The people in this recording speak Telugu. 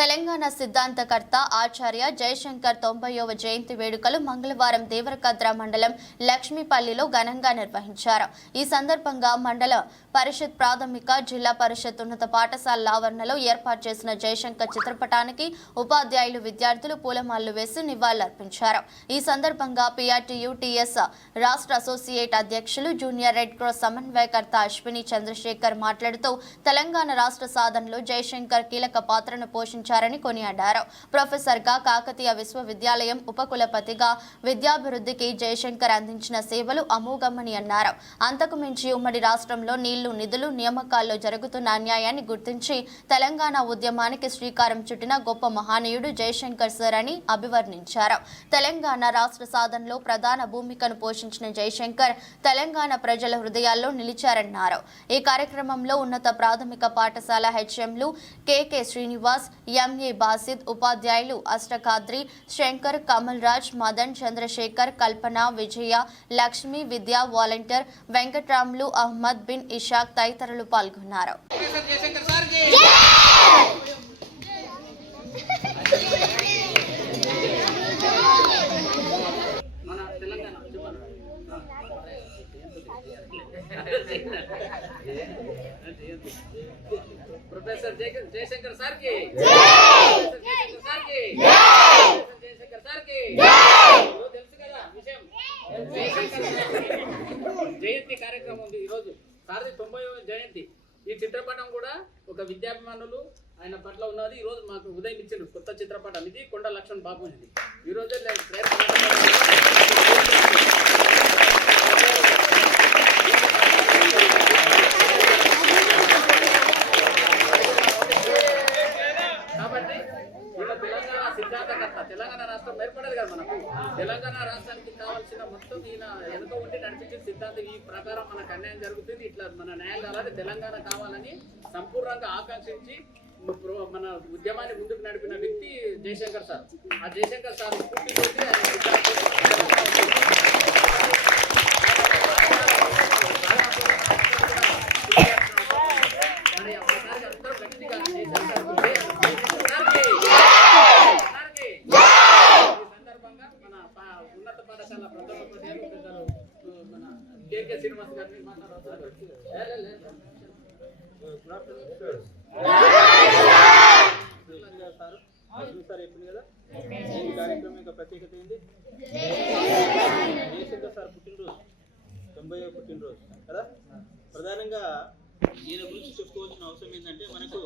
తెలంగాణ సిద్ధాంతకర్త ఆచార్య జయశంకర్ 90వ జయంతి వేడుకలు మంగళవారం దేవరకద్ర మండలం లక్ష్మీపల్లిలో ఘనంగా నిర్వహించారు. ఈ సందర్భంగా మండల పరిషత్ ప్రాథమిక జిల్లా పరిషత్ ఉన్నత పాఠశాల ఆవరణలో ఏర్పాటు చేసిన జయశంకర్ చిత్రపటానికి ఉపాధ్యాయులు విద్యార్థులు పూలమాలలు వేసి నివాళులర్పించారు. ఈ సందర్భంగా PRTU TS రాష్ట్ర అసోసియేట్ అధ్యక్షులు జూనియర్ రెడ్ క్రాస్ సమన్వయకర్త అశ్విని చంద్రశేఖర్ మాట్లాడుతూ తెలంగాణ రాష్ట్ర సాధనలో జయశంకర్ కీలక పాత్రను పోషించారని కొనియాడారు. ప్రొఫెసర్ గా కాకతీయ విశ్వవిద్యాలయం ఉపకులపతిగా విద్యాభివృద్ధికి జయశంకర్ అందించిన సేవలు అమోఘమని అన్నారు. అంతకు మించి ఉమ్మడి రాష్ట్రంలో నీళ్లు నిధులు నియామకాల్లో జరుగుతున్న అన్యాయాన్ని గుర్తించి తెలంగాణ ఉద్యమానికి శ్రీకారం చుట్టిన గొప్ప మహనీయుడు జయశంకర్ సార్ అని అభివర్ణించారు. తెలంగాణ రాష్ట్ర సాధనలో ప్రధాన భూమికను పోషించిన జయశంకర్ తెలంగాణ ప్రజల హృదయాల్లో నిలిచారన్నారు. ఈ కార్యక్రమంలో ఉన్నత ప్రాథమిక పాఠశాల HMలు KK శ్రీనివాస్, MA బాసిద్, ఉపాధ్యాయులు అష్టకాద్రి, శంకర్, కమల్ రాజ్, మదన్, చంద్రశేఖర్, కల్పన, విజయ, లక్ష్మి, విద్యా వాలంటీర్ వెంకట్రాములు, అహ్మద్ బిన్ ఇషాక్ తదితరులు పాల్గొన్నారు. ప్రొఫెసర్ జయశంకర్ సార్ కి జయశంకర్ సార్ కి తెలుసు కదా విషయం. జయంతి కార్యక్రమం ఉంది ఈరోజు, సార్ది 90వ జయంతి. ఈ చిత్రపటం కూడా ఒక విద్యాభిమానులు ఆయన పట్ల ఉన్నది. ఈ రోజు మాకు ఉదయం ఇచ్చిండు కొత్త చిత్రపటం. ఇది కొండ లక్ష్మణ్ బాపూజీది. ఈ రోజే తెలంగాణ రాష్ట్రం ఏర్పడదు కదా మనకు. తెలంగాణ రాష్ట్రానికి కావాల్సిన మొత్తం ఈయన వెనుక ఉండి నడిపించిన సిద్ధాంతం. ఈ ప్రకారం మనకు అన్యాయం జరుగుతుంది, ఇట్లా మన న్యాయం కావాలి, తెలంగాణ కావాలని సంపూర్ణంగా ఆకాంక్షించి మన ఉద్యమాన్ని ముందుకు నడిపిన వ్యక్తి జయశంకర్ సార్. ఆ జయశంకర్ సార్ స్ఫూర్తితోటి అందరూ గట్టిగా ఉన్నత పాఠశాల ప్రధానోపాధ్యాయులు మన KK శ్రీనివాస్ గారిని మాట్లాడవచ్చు. సార్ చెప్పింది కదా, ఈ కార్యక్రమం యొక్క ప్రత్యేకత ఏంది? జయశంకర్ సార్ పుట్టినరోజు, 90వ పుట్టినరోజు కదా. ప్రధానంగా ఈయన గురించి చెప్పుకోవాల్సిన అవసరం ఏంటంటే, మనకు